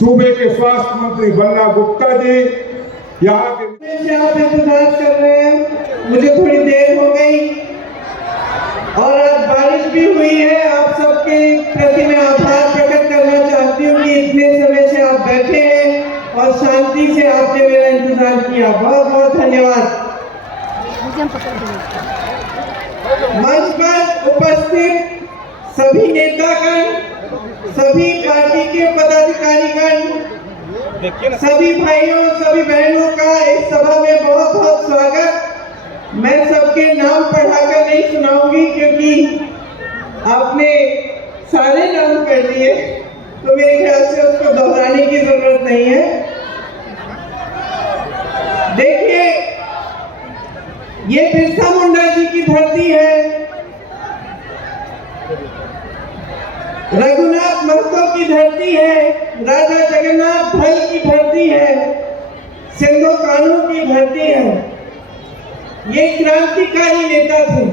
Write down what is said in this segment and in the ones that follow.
सूबे के स्वास्थ्य मंत्री बन्ना गुप्ता जी यहाँ के आप इंतजार कर रहे हैं। मुझे थोड़ी देर हो गई और आज बारिश भी हुई है। आप सबके प्रति मैं आभार प्रकट करना चाहती हूँ कि इतने समय से आप बैठे हैं और शांति से आपने मेरा इंतजार किया। बहुत बहुत धन्यवाद। मंच पर उपस्थित सभी नेतागण, सभी पार्टी के पदाधिकारीगण, सभी भाइयों, सभी बहनों का इस सभा में बहुत बहुत स्वागत। मैं सबके नाम पढ़ाकर नहीं सुनाऊंगी क्योंकि आपने सारे नाम कर दिए, तो मेरे ख्याल से उसको दोहराने की जरूरत नहीं है। देखिए, ये बिरसा मुंडा जी की धरती है, रघुनाथ महतो की धरती है, राजा जगन्नाथ भाई की धरती है, सिंधु कानू की धरती है। ये क्रांतिकारी नेता थे।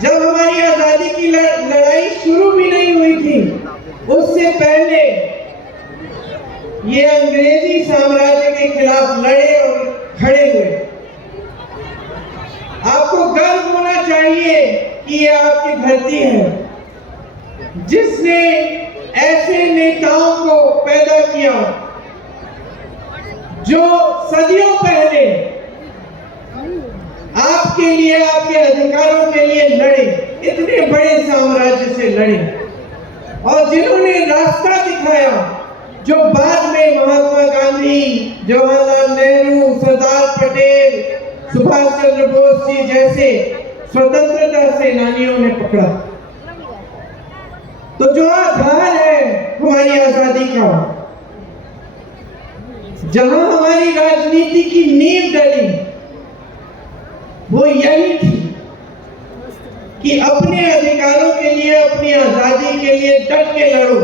जब हमारी आजादी की लड़ाई शुरू भी नहीं हुई थी, उससे पहले ये अंग्रेजी साम्राज्य के खिलाफ लड़े और खड़े हुए। आपको गर्व होना चाहिए कि ये आपकी धरती है जिसने ऐसे नेताओं को पैदा किया जो सदियों पहले आपके लिए, आपके अधिकारों के लिए लड़े, इतने बड़े साम्राज्य से लड़े और जिन्होंने रास्ता दिखाया जो बाद में महात्मा गांधी, जवाहरलाल नेहरू, सरदार पटेल, सुभाष चंद्र बोस जी जैसे स्वतंत्रता सेनानियों ने पकड़ा। तो जो आधार है हमारी आजादी का, जहां हमारी राजनीति की नींव डली, वो यही थी कि अपने अधिकारों के लिए, अपनी आजादी के लिए डट के लड़ो,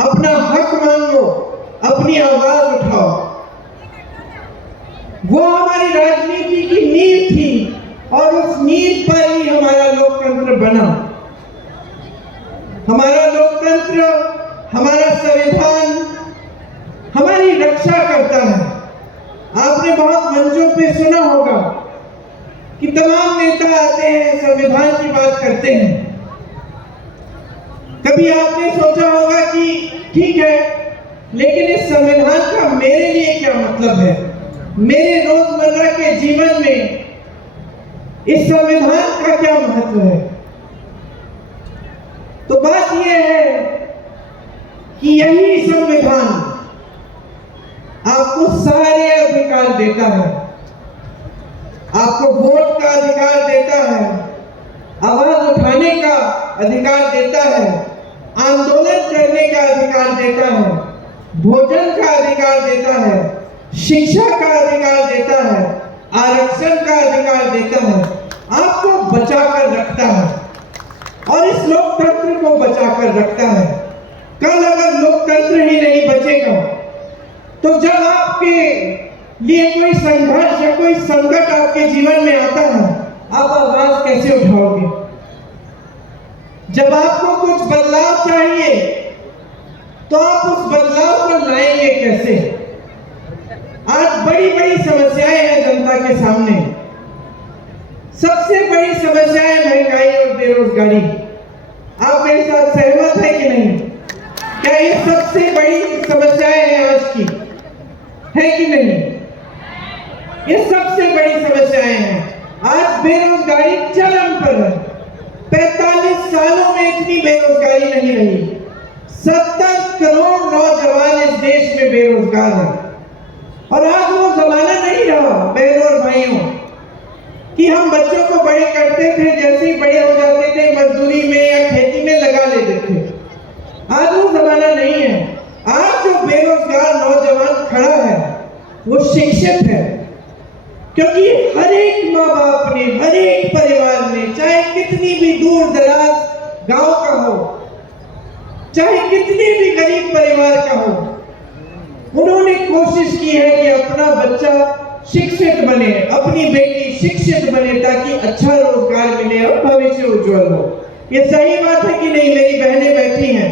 अपना हक मांगो, अपनी आवाज उठाओ। वो हमारी राजनीति की नींव थी और उस नींव पर ही हमारा लोकतंत्र बना। हमारा लोकतंत्र, हमारा संविधान हमारी रक्षा करता है। आपने बहुत मंचों पे सुना होगा कि तमाम नेता आते हैं, संविधान की बात करते हैं। कभी आपने सोचा होगा कि ठीक है, लेकिन इस संविधान का मेरे लिए क्या मतलब है, मेरे रोजमर्रा के जीवन में इस संविधान का क्या महत्व है? तो बात यह है कि यही संविधान आपको सारे अधिकार देता है। आपको वोट का अधिकार देता है, आवाज उठाने का अधिकार देता है, आंदोलन करने का अधिकार देता है, भोजन का अधिकार देता है, शिक्षा का अधिकार देता है, आरक्षण का अधिकार देता है, आपको बचाकर रखता है और इस लोकतंत्र को बचाकर रखता है। कल अगर लोकतंत्र ही नहीं बचेगा तो जब आपके लिए कोई संघर्ष या कोई संकट आपके जीवन में आता है, आप आवाज कैसे उठाओगे? जब आपको कुछ बदलाव चाहिए तो आप उस बदलाव को लाएंगे कैसे? आज बड़ी बड़ी समस्याएं हैं जनता के सामने। सबसे बड़ी समस्या है महंगाई और बेरोजगारी। आप मेरे साथ सहमत है कि नहीं? क्या ये सबसे बड़ी समस्याएं हैं आज की, है कि नहीं? ये सबसे बड़ी समस्याएं हैं। आज बेरोजगारी चरम पर है। 45 सालों में इतनी बेरोजगारी नहीं रही। 70 करोड़ नौजवान इस देश में बेरोजगार हैं। और आज वो जमाना नहीं रहा बहनों और भाइयों कि हम बच्चों को बड़े करते थे, जैसे ही बड़े हो जाते थे मजदूरी में या खेती में लगा लेते थे। आज वो जमाना नहीं है। आज जो बेरोजगार नौजवान खड़ा है वो शिक्षित है, क्योंकि हर एक माँ बाप ने, हर एक परिवार ने, चाहे कितनी भी दूर दराज गांव का हो, चाहे कितने भी गरीब परिवार का हो, उन्होंने कोशिश की है कि अपना बच्चा शिक्षित बने, अपनी बेटी शिक्षित बने, ताकि अच्छा रोजगार मिले और भविष्य उज्जवल हो। ये सही बात है कि नहीं? मेरी बहनें बैठी हैं।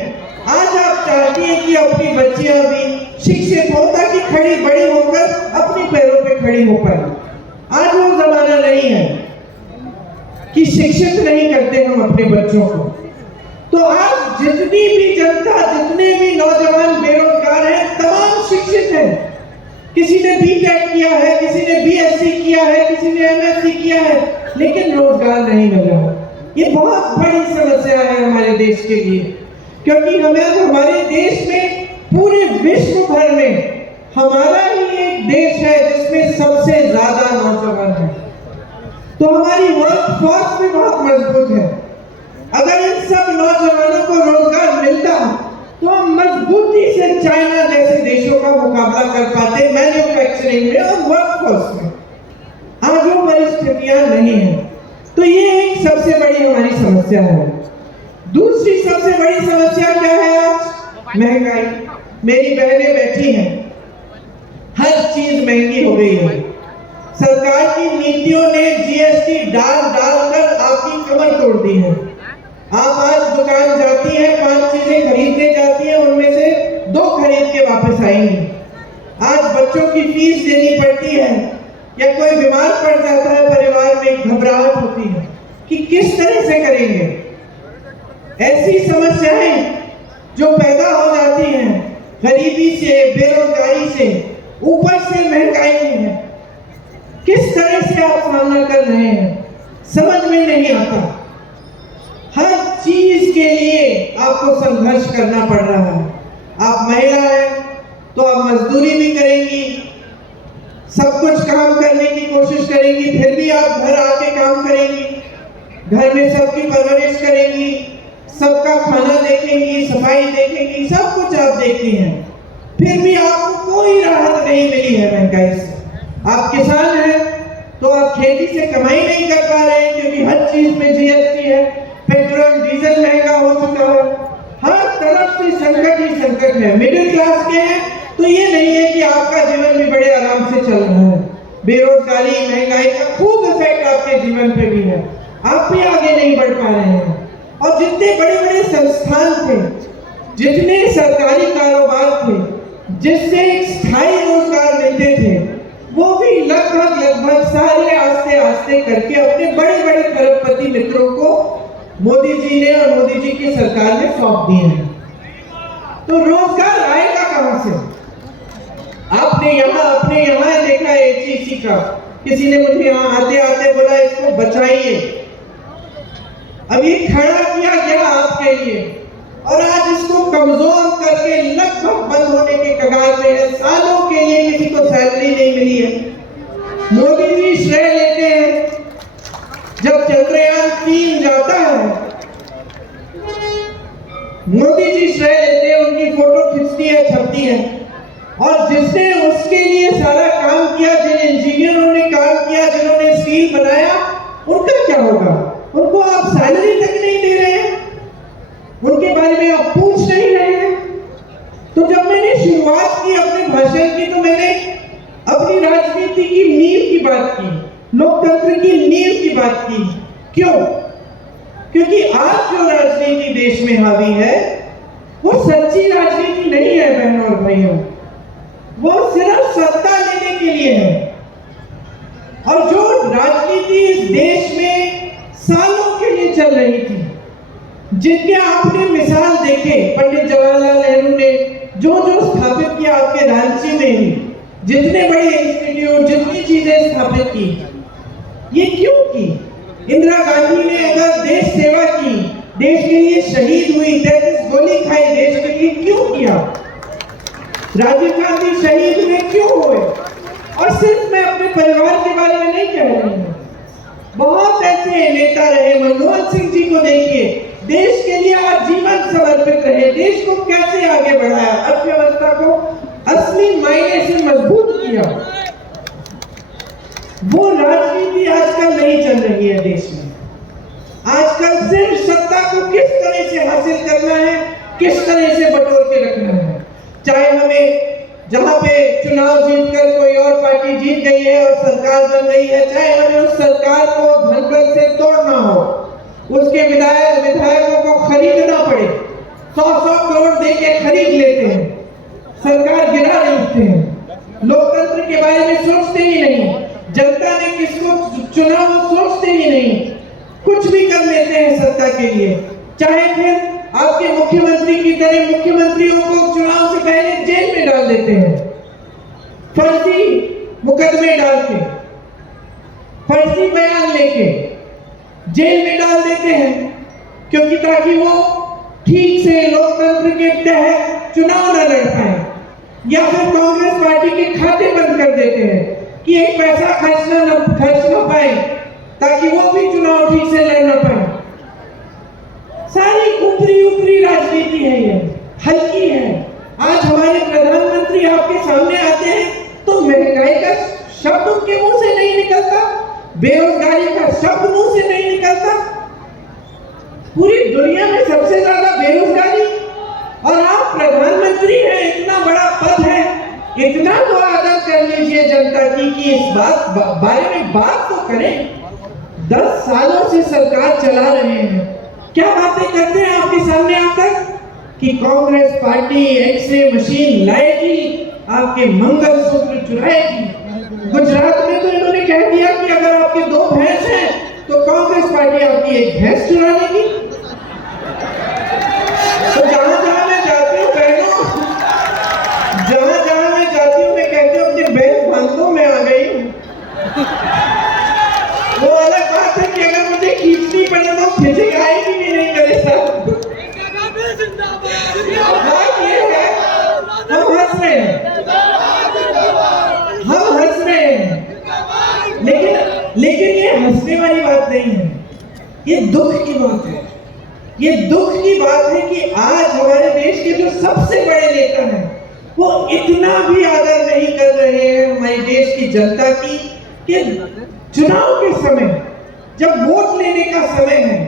आज आप चाहती है कि अपनी बच्चियां भी शिक्षित हो ताकि खड़ी बड़ी होकर अपने पैरों पे खड़ी हो पाए। आज वो जमाना नहीं है कि शिक्षित नहीं करते हम अपने बच्चों को। तो आज जितनी भी जनता, जितने भी नौजवान बेरोजगार हैं, तमाम शिक्षित हैं। किसी ने बीटेक किया है, किसी ने बीएससी किया है, किसी ने एमएससी किया है, लेकिन रोजगार नहीं मिल रहा। ये बहुत बड़ी समस्या है हमारे देश के लिए, क्योंकि हमारे देश में, पूरे विश्व भर में हमारा ही एक देश है जिसमें सबसे ज्यादा नौजवान है। तो हमारी वर्क फोर्स भी बहुत मजबूत है। अगर इन सब नौजवानों को रोजगार मिलता तो हम मजबूती से चाइना जैसे देशों का मुकाबला कर पाते मैन्युफैक्चरिंग में और वर्कफोर्स में। आज वो परिस्थितियां नहीं है। तो ये एक सबसे बड़ी हमारी समस्या है। दूसरी सबसे बड़ी समस्या क्या है आज? महंगाई। मेरी बहनें बैठी हैं, हर चीज महंगी हो गई है। सरकार की नीतियों ने जीएसटी डाल कर आपकी कमर तोड़ दी है। आप आज दुकान जाती हैं, 5 चीजें खरीदने जाती हैं, उनमें से 2 खरीद के वापस आएंगी। आज बच्चों की फीस देनी पड़ती है, या कोई बीमार पड़ जाता है परिवार में, घबराहट होती है कि किस तरह से करेंगे। ऐसी समस्याएं जो पैदा हो जाती हैं गरीबी से, बेरोजगारी से, ऊपर से महंगाई है, किस तरह से आप सामना कर रहे हैं समझ में नहीं आता। हर चीज के लिए आपको संघर्ष करना पड़ रहा है। आप महिला हैं तो आप मजदूरी भी करेंगी, सब कुछ काम करने की कोशिश करेंगी, फिर भी आप घर आके काम करेंगी, घर में सबकी परवरिश करेंगी, सबका खाना देखेंगी, सफाई देखेंगी, सब कुछ आप देखती हैं। फिर भी आपको कोई राहत नहीं मिली है महंगाई से। आप किसान हैं तो आप खेती से कमाई नहीं कर पा रहे हैं, क्योंकि हर चीज में जीएसटी है, पेट्रोल डीजल महंगा हो चुका है, हर तरफ से संकट ही संकट है। मिडिल क्लास के हैं तो ये नहीं है कि आपका जीवन भी बड़े आराम से चल रहा है। बेरोजगारी, महंगाई का खूब इफेक्ट आपके जीवन पे भी है, आप भी आगे नहीं बढ़ पा रहे हैं। और जितने बड़े बड़े संस्थान थे, जितने सरकारी कारोबार थे जिससे एक स्थायी रोजगार मिलते थे, वो भी लगभग सारे आस्ते आस्ते करके अपने बड़े बड़े खरबपति मित्रों को मोदी जी ने और मोदी जी की सरकार ने सौंप दिए हैं। तो रोजगार आएगा कहां से? आपने अपने यहाँ देखा एचईसी का, किसी ने मुझे यहाँ आते आते बोला इसको बचाइए। अब ये खड़ा किया गया आपके लिए, और आज इसको कमजोर करके लगभग बंद होने के कगार पे है। सालों के लिए किसी को सैलरी नहीं मिली है। मोदी जी श्रेय लेते हैं। जब चंद्रयान 3 जाता है, मोदी जी श्रेय लेते हैं, उनकी फोटो खिंचती है, छपती है। और जिसने उसके लिए सारा काम किया, जिन इंजीनियरों ने काम किया, जिन्होंने स्टील बनाया, उनका क्या होगा? उनको आप सैलरी तक नहीं दे रहे हैं, उनके बारे में आप पूछ नहीं रहे हैं। तो जब मैंने शुरुआत की अपने भाषण की, तो मैंने अपनी राजनीति की नींव की बात की, लोकतंत्र की नींव की बात की। क्यों? क्योंकि आज जो राजनीति देश में हावी है वो सच्ची राजनीति नहीं है बहनों और भाइयों, वो सिर्फ सत्ता लेने के लिए है। और जो राजनीति इस देश में सालों के लिए चल रही थी, जिनके आपने मिसाल देखे, पंडित जवाहरलाल नेहरू ने जो स्थापित किया आपके रांची में ही, जितने बड़े इंस्टीट्यूट, जितनी चीजें स्थापित की, ये क्यों की? इंदिरा गांधी ने अगर देश सेवा की, देश के लिए शहीद हुई, 33 गोली खाई, देश के लिए क्यों किया? राजीव गांधी शहीद हुए क्यों हुए? और सिर्फ मैं अपने परिवार के बारे में नहीं कह रही हूँ, बहुत ऐसे नेता रहे। मनमोहन सिंह जी को देखिए, देश के लिए आजीवन समर्पित रहे, देश को कैसे आगे बढ़ाया, अर्थव्यवस्था को असली मायने से मजबूत किया। वो राजनीति आजकल नहीं चल रही है देश में। आजकल सिर्फ सत्ता को किस तरह से हासिल करना है, किस तरह से बटोर के रखना है। चाहे हमें जहां पे चुनाव जीतकर कोई और पार्टी जीत गई है और सरकार बन गई है, चाहे हमें उस सरकार को धनबल से तोड़ना हो, उसके विधायकों को खरीदना पड़े, 100 करोड़ दे के खरीद लेते हैं, सरकार गिरा देते हैं, लोकतंत्र के बारे में सोचते ही नहीं, जनता ने किसको चुना वो सोचते ही नहीं, कुछ भी कर लेते हैं सत्ता के लिए। चाहे फिर आपके मुख्यमंत्री की तरह मुख्यमंत्रियों को चुनाव से पहले जेल में डाल देते हैं, फर्जी मुकदमे डाल के, फर्जी बयान लेके जेल में डाल देते हैं, क्योंकि ताकि वो ठीक से लोकतंत्र के तहत चुनाव न लड़ पाए। या फिर कांग्रेस पार्टी के खाते बंद कर देते हैं कि एक पैसा खर्च न पाए, ताकि वो भी चुनाव ठीक से लड़ न पाए। सारी ऊपरी राजनीति है, ये हल्की है। आज हमारे प्रधानमंत्री आपके सामने आते हैं तो महंगाई का शब्द उनके मुंह से नहीं निकलता, बेरोजगारी का शब्द मुंह से नहीं निकलता। पूरी दुनिया में सबसे ज्यादा बेरोजगारी, और आप प्रधानमंत्री हैं, इतना बड़ा पद है, इतना तो आदर कर लीजिए जनता की कि इस बारे में बात तो करें। 10 सालों से सरकार चला रहे हैं, क्या बातें करते हैं आपके सामने आकर कि कांग्रेस पार्टी एक्स-रे मशीन लाएगी, आपके मंगलसूत्र चुराएगी। गुजरात में तो इन्होंने कह दिया कि अगर आपके 2 भैंस हैं तो कांग्रेस पार्टी आपकी एक भैंस चुरा लेगी। तो जहां मैं जाती हूँ बहनों, जहां मैं जाती हूँ, मैं कहती हूँ अपनी भैंस बांधो, मैं आ गई हूँ। वो अलग बात है कि अगर मुझे खींचनी पड़े तो खींचे आएगी भी नहीं मेरे साथ। बात ये है, हम हंस रहे हैं, लेकिन ये हंसने वाली बात नहीं है, ये दुख की बात है। ये दुख की बात है कि आज हमारे देश के जो सबसे बड़े नेता हैं वो इतना भी आदर नहीं कर रहे हैं हमारे देश की जनता की, कि चुनाव के समय जब वोट लेने का समय है,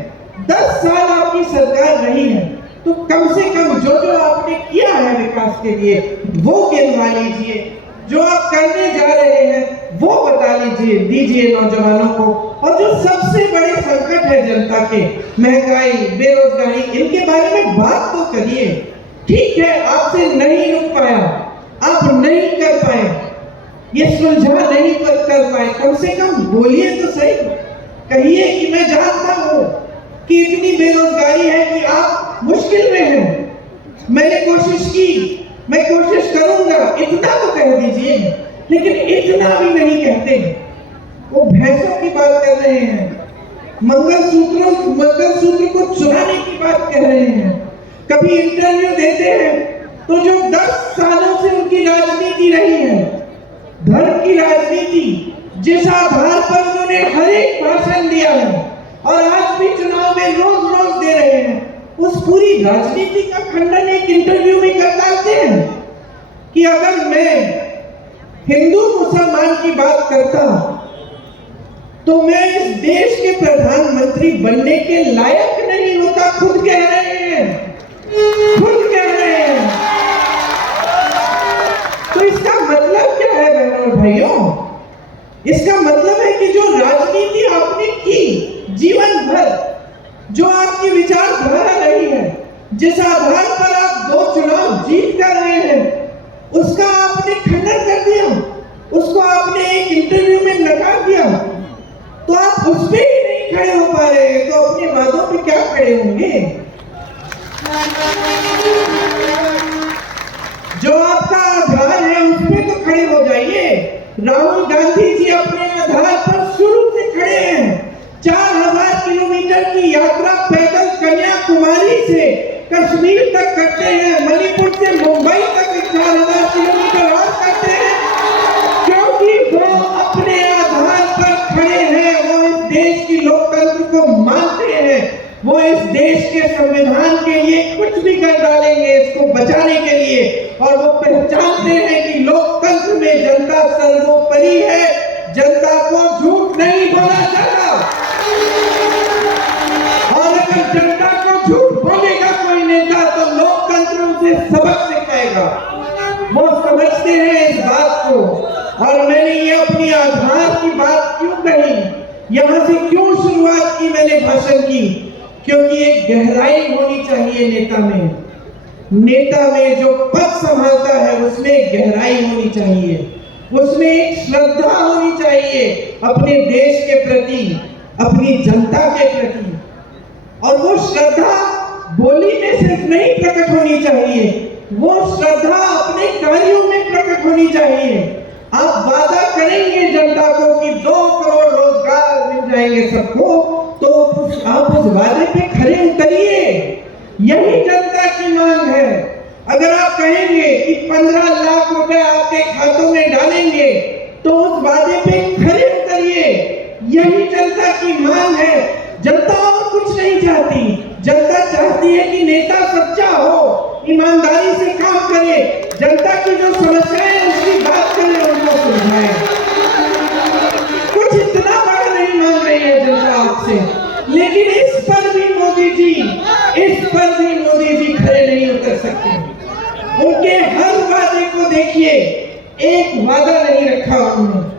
10 साल आपकी सरकार रही है, तो कम से कम जो जो आपने किया है विकास के लिए वो गिनवा लीजिए, जो आप करने जा रहे हैं वो बता दीजिए नौजवानों को। और जो सबसे बड़े संकट है जनता के, महंगाई, बेरोजगारी, इनके बारे में बात तो करिए। ठीक है, आपसे नहीं रुक पाया, आप नहीं कर पाए, ये सुलझा नहीं कर पाए, कम से कम बोलिए तो सही, कहिए कि मैं जानता हूं कि इतनी बेरोजगारी है कि आप मुश्किल में हैं, मैंने कोशिश की, मैं कोशिश करूंगा, इतना तो कह दीजिए। लेकिन इतना भी नहीं कहते, वो भैंसों की बात कर रहे हैं, मंगलसूत्र को चुराने की बात कर रहे हैं। कभी इंटरव्यू देते हैं तो जो 10 सालों से उनकी राजनीति रही है, धर्म की राजनीति, जिस आधार पर उन्होंने हर एक भाषण दिया है और आज भी चुनाव में रोज दे रहे हैं, उस पूरी राजनीति का खंडन एक इंटरव्यू में कर डालते हैं कि अगर मैं हिंदू मुसलमान की बात करता तो मैं इस देश के प्रधानमंत्री बनने के लायक नहीं होता। खुद कह रहे हैं, खुद कह रहे हैं। तो इसका मतलब क्या है बहनों और भाइयों? इसका मतलब है कि जो राजनीति आपने की जीवन भर, जो आपकी विचारधारा रही है, जिस आधार पर आप 2 चुनाव जीत कर रहे हैं, उसका आपने खंडन कर दिया, उसको आपने एक इंटरव्यू में नकार दिया, तो आप उस पे ही नहीं खड़े हो पा रहे हैं, तो अपने वादों पे क्या खड़े होंगे? जो आपका आधार है उस पे तो खड़े हो जाइए। राहुल गांधी जी अपने आधार पर शुरू से खड़े हैं। 4000 किलोमीटर की यात्रा पैदल कन्याकुमारी से कश्मीर तक करते हैं, मणिपुर से मुंबई तक 4000 किलोमीटर और करते हैं, क्योंकि वो अपने आधार पर खड़े हैं। वो इस देश की लोकतंत्र को मानते हैं, वो इस देश के संविधान के लिए कुछ भी कर डालेंगे इसको बचाने के लिए, और वो पहचानते हैं कि लोकतंत्र में जनता सर्वोपरि है, जनता को झूठ नहीं बोला जाता। और अगर जनता को झूठ बोलेगा कोई नेता तो लोकतंत्र उसे सबक सिखाएगा। वो समझते हैं इस बात को। और मैंने ये अपनी आधार की बात क्यों कही, यहां से क्यों शुरुआत की मैंने भाषण की, क्योंकि एक गहराई होनी चाहिए नेता में, नेता में जो पद संभालता है उसमें गहराई होनी चाहिए, उसमें एक श्रद्धा होनी चाहिए अपने देश के प्रति, अपनी जनता के प्रति। और वो श्रद्धा बोली में सिर्फ नहीं प्रकट होनी चाहिए, वो श्रद्धा अपने कार्यों में प्रकट होनी चाहिए। आप वादा करेंगे जनता को कि 2 करोड़ रोजगार मिल जाएंगे सबको, तो आप उस वादे पे खरे उतरिए। यही जनता की मांग है। अगर आप कहेंगे कि 15 लाख रुपए आपके खातों में डालेंगे, तो उस वादे पे खरे उतरिए। यही जनता की मांग है। जनता और कुछ नहीं चाहती। जनता चाहती है कि नेता सच्चा हो, ईमानदारी से काम करे, जनता की जो समस्याएं उसकी बात करे, उनको सुलझाए। कुछ इतना बड़ा नहीं मांग रही है जनता आपसे, लेकिन इस पर भी मोदी जी खड़े नहीं उतर सकते। उनके हर वादे को देखिए, एक वादा नहीं रखा उन्होंने।